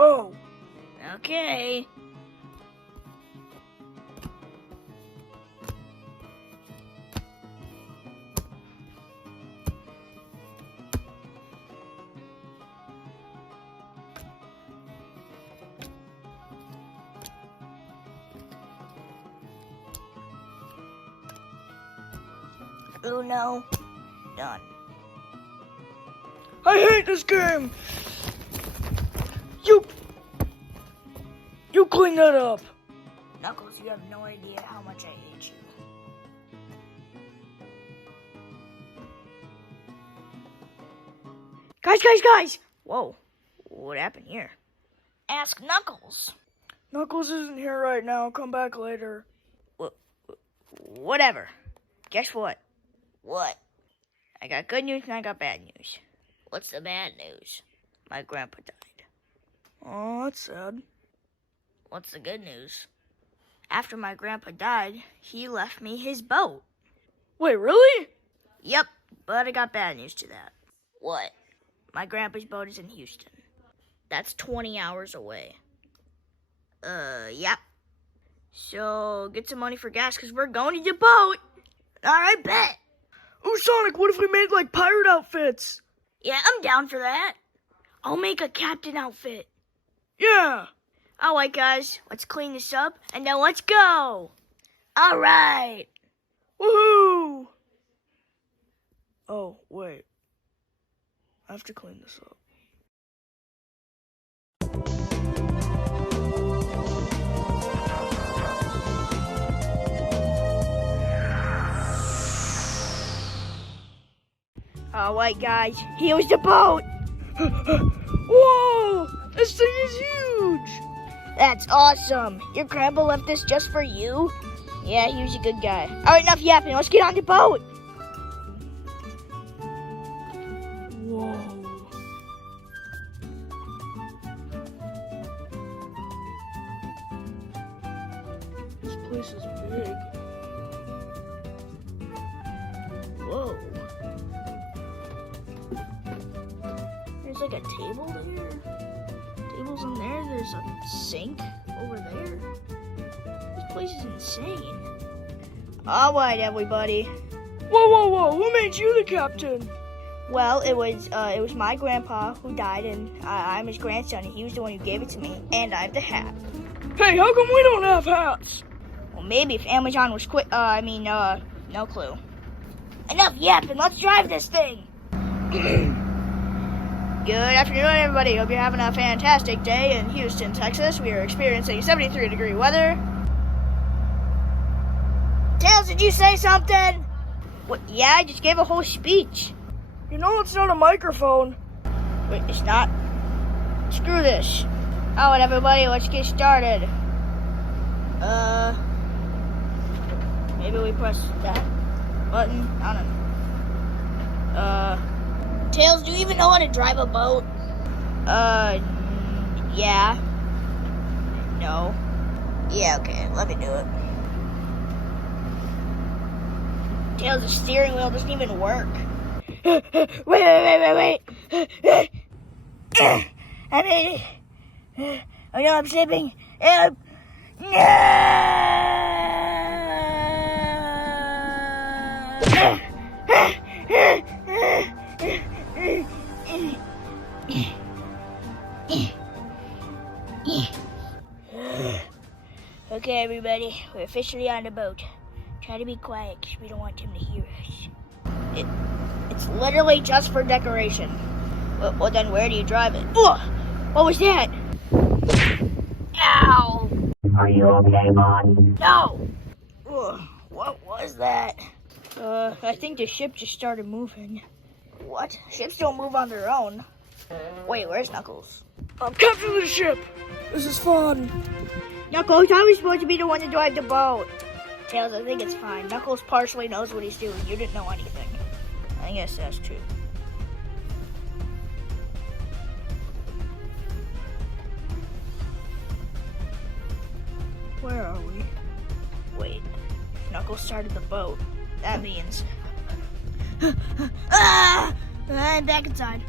Go. Okay. Uno. Done. I hate this game. You clean that up. Knuckles, you have no idea how much I hate you. Guys! Whoa, what happened here? Ask Knuckles. Knuckles isn't here right now. Come back later. Whatever. Guess what? What? I got good news and I got bad news. What's the bad news? My grandpa died. Oh, that's sad. What's the good news? After my grandpa died, he left me his boat. Wait, really? Yep, but I got bad news to that. What? My grandpa's boat is in Houston. That's 20 hours away. Yep. So, get some money for gas, because we're going to your boat. Alright, bet. Ooh, Sonic, what if we made, like, pirate outfits? Yeah, I'm down for that. I'll make a captain outfit. Yeah. Alright, guys, let's clean this up, and then let's go. Alright. Woohoo! Oh, wait. I have to clean this up. Alright, guys, here's the boat. Whoa! This thing is huge! That's awesome. Your grandpa left this just for you? Yeah, he was a good guy. Alright, enough yapping. Let's get on the boat. Whoa. This place is big. Whoa. There's like a table there. Tables in there. There's a sink over there. This place is insane. Alright, everybody. Whoa! Who made you the captain? Well, it was my grandpa who died, and I'm his grandson, and he was the one who gave it to me, and I have the hat. Hey, how come we don't have hats? Well, maybe if Amazon was quick, no clue. Enough yapping, let's drive this thing! Good afternoon, everybody. Hope you're having a fantastic day in Houston, Texas. We are experiencing 73-degree weather. Tails, did you say something? What? Yeah, I just gave a whole speech. You know it's not a microphone. Wait, it's not? Screw this. Alright, everybody, let's get started. Maybe we press that button? I don't know. Tails, do you even know how to drive a boat? Yeah. No. Yeah, okay, let me do it. Tails, the steering wheel doesn't even work. Wait. I made it. Oh no, I'm slipping. Help. No! Okay, everybody, we're officially on the boat. Try to be quiet, because we don't want him to hear us. It's literally just for decoration. Well, then where do you drive it? Ugh! What was that? Ow! Are you okay, Mom? No! Ugh, what was that? I think the ship just started moving. What? Ships don't move on their own. Wait, where's Knuckles? I'm captain of the ship. This is fun. Knuckles, I was supposed to be the one to drive the boat. Tails, I think it's fine. Knuckles partially knows what he's doing. You didn't know anything. I guess that's true. Where are we? Wait. Knuckles started the boat. That means... I'm back inside.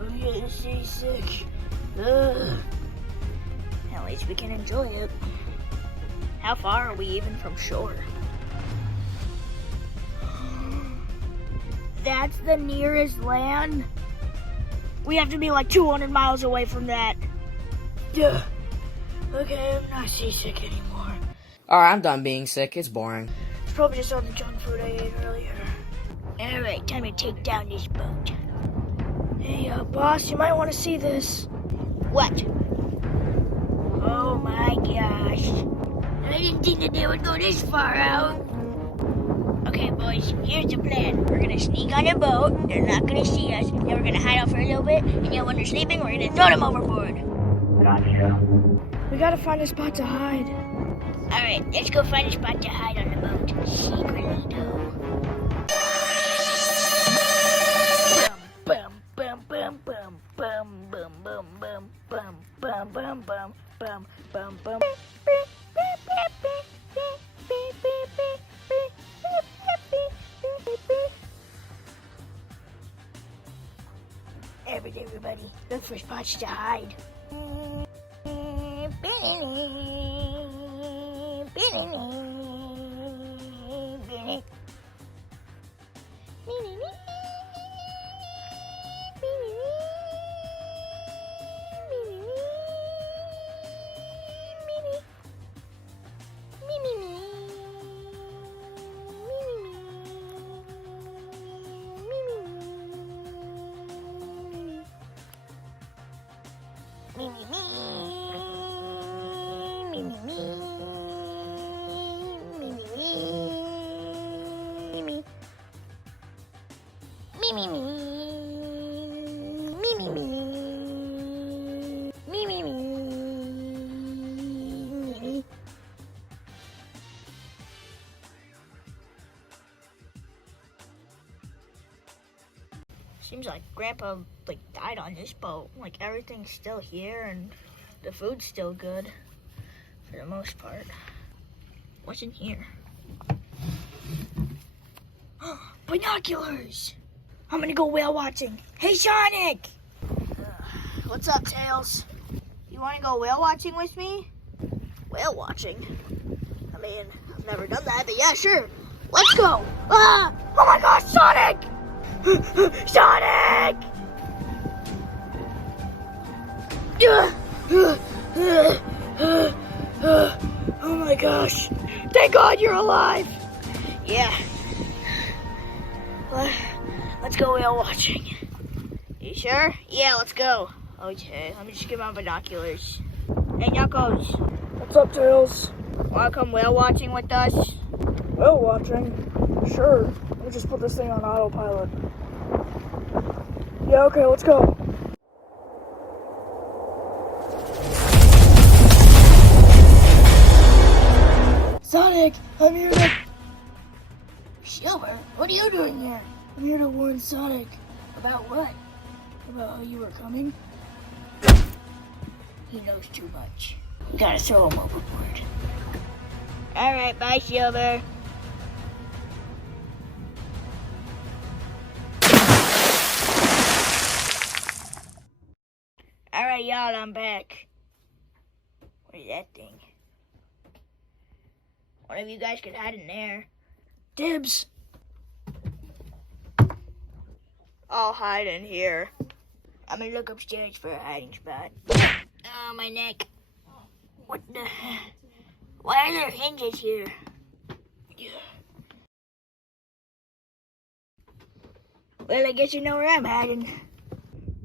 I'm getting seasick. Ugh. At least we can enjoy it. How far are we even from shore? That's the nearest land? We have to be like 200 miles away from that. Yeah. Okay, I'm not seasick anymore. Alright, I'm done being sick. It's boring. It's probably just all the junk food I ate earlier. Alright, time to take down this boat. Hey, boss, you might want to see this. What? Oh my gosh. I didn't think that they would go this far out. Okay, boys, here's the plan. We're gonna sneak on a boat, they're not gonna see us, then we're gonna hide out for a little bit, and then when they're sleeping, we're gonna throw them overboard. Gotcha. We gotta find a spot to hide. Alright, let's go find a spot to hide on the boat. Secretly, though. Bum, bum, bum, bum, bum, bum, bum, bum, bum, bum, bum, bum, bum, bum, bum. Everybody, look for spots to hide. Seems like Grandpa died on this boat. Like everything's still here and the food's still good for the most part. What's in here? Binoculars! I'm gonna go whale watching. Hey, Sonic! What's up, Tails? You wanna go whale watching with me? Whale watching? I mean, I've never done that, but yeah, sure. Let's go! Ah! Oh my gosh, Sonic! Sonic! Oh my gosh. Thank God you're alive. Yeah. Let's go whale watching. You sure? Yeah, let's go. Okay, let me just get my binoculars. Hey, Knuckles. What's up, Tails? Wanna come whale watching with us? Whale watching? Sure. Let me just put this thing on autopilot. Yeah, okay, let's go. Sonic, I'm here to... Silver, what are you doing here? I'm here to warn Sonic. About what? About how you were coming. He knows too much. You gotta throw him overboard. Alright, bye, Silver. Alright, y'all, I'm back. What is that thing? One of you guys could hide in there. Dibs. I'll hide in here. I'm gonna look upstairs for a hiding spot. Oh, my neck. What the? Why are there hinges here? Well, I guess you know where I'm hiding.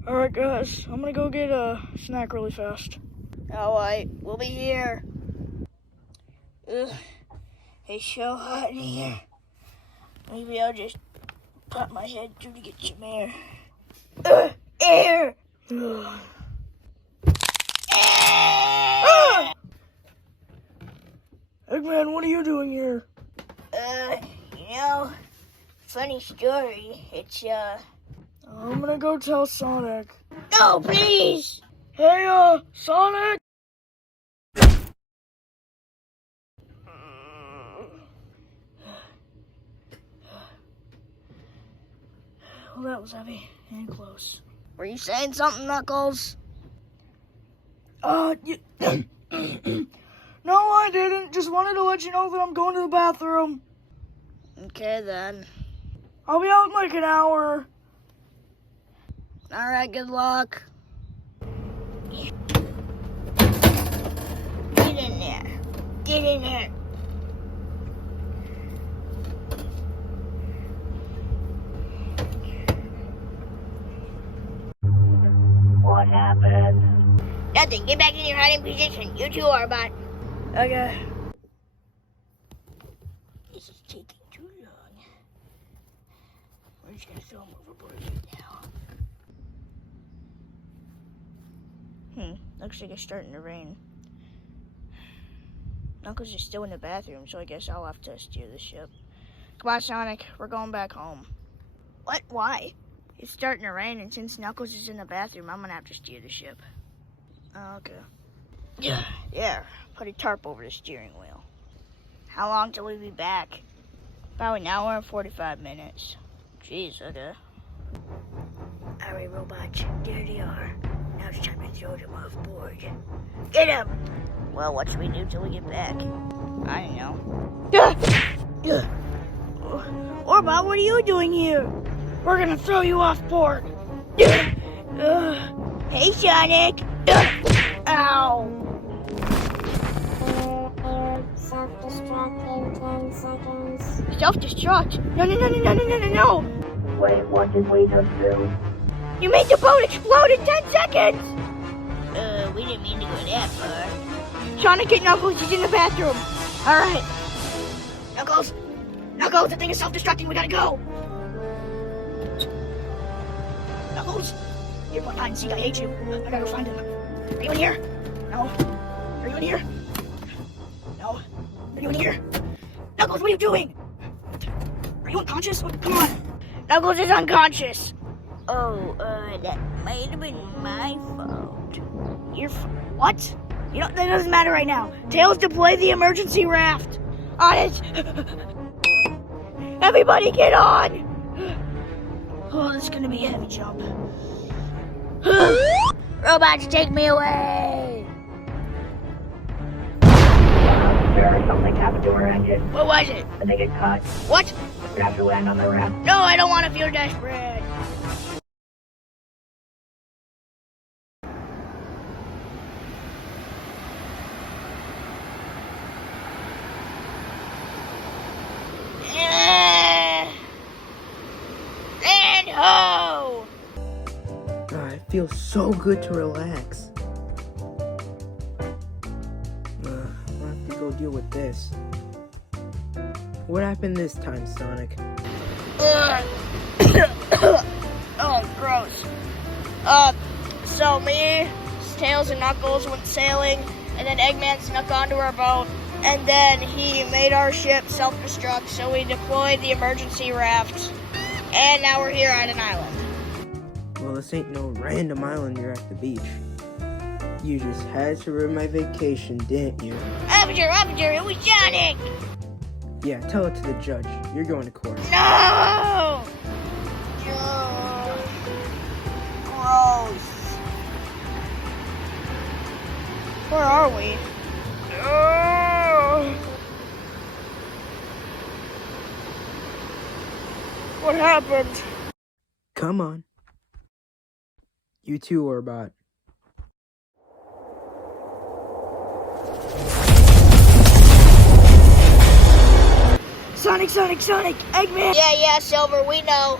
Alright, guys, I'm gonna go get a snack really fast. Alright, we'll be here. Ugh, it's so hot in here. Maybe I'll just pop my head through to get some air. Air! Eggman, what are you doing here? You know, funny story. It's, I'm gonna go tell Sonic. No, please! Hey, Sonic! Well, that was heavy and close. Were you saying something, Knuckles? No, I didn't. Just wanted to let you know that I'm going to the bathroom. Okay, then. I'll be out in like an hour. All right, good luck. Get in there. Get in there. What happened? Nothing. Get back in your hiding position. You two are about. Okay. This is taking too long. We're just gonna throw him overboard right now. Looks like it's starting to rain. Knuckles is still in the bathroom, so I guess I'll have to steer the ship. Come on, Sonic. We're going back home. What? Why? It's starting to rain, and since Knuckles is in the bathroom, I'm gonna have to steer the ship. Okay. Yeah. Put a tarp over the steering wheel. How long till we be back? About an hour and 45 minutes. Jeez, okay. Alright, robots, there they are. Now it's time to throw them off board. Get them! Well, what should we do till we get back? I don't know. Orbot, what are you doing here? We're gonna throw you off board. Hey, Sonic! Ow! Self-destruct in 10 seconds. Self-destruct? No! Wait, what did we just do? You made the boat explode in 10 seconds! We didn't mean to go that far. Sonic and Knuckles is in the bathroom. Alright. Knuckles, the thing is self-destructing. We gotta go. Knuckles, you're playing hide and seek. I hate you. I gotta go find him. Are you in here? No. Are you in here? No. Are you in here? Knuckles, what are you doing? Are you unconscious? Oh, come on. Knuckles is unconscious. Oh, that might have been my fault. What? You know, that doesn't matter right now. Tails, deploy the emergency raft. On it. Everybody get on. Oh, this is gonna be a heavy jump. Robots, take me away. Sure, something happened to her engine. What was it? And they get cut. What? We have to land on the raft. No, I don't want to feel desperate. And ho! It feels so good to relax. I'll have to go deal with this. What happened this time, Sonic? Oh, gross. So me, Tails, and Knuckles went sailing, and then Eggman snuck onto our boat, and then he made our ship self-destruct, so we deployed the emergency raft, and now we're here on an island. Well, this ain't no random island, you're at the beach. You just had to ruin my vacation, didn't you? Avenger, it was Sonic! Yeah, tell it to the judge. You're going to court. No! Gross. Where are we? What happened? Come on. You too, Orbot. Sonic, Eggman! Yeah, Silver, we know.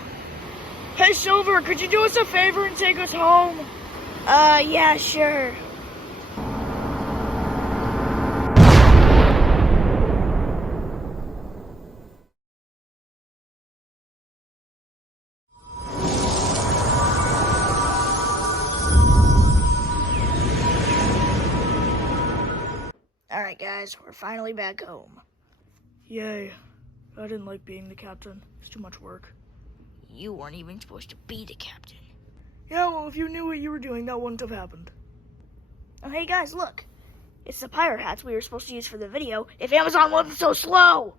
Hey, Silver, could you do us a favor and take us home? Yeah, sure. Alright, guys, we're finally back home. Yay. I didn't like being the captain. It's too much work. You weren't even supposed to be the captain. Yeah, well, if you knew what you were doing, that wouldn't have happened. Oh, hey, guys, look. It's the pirate hats we were supposed to use for the video if Amazon wasn't so slow.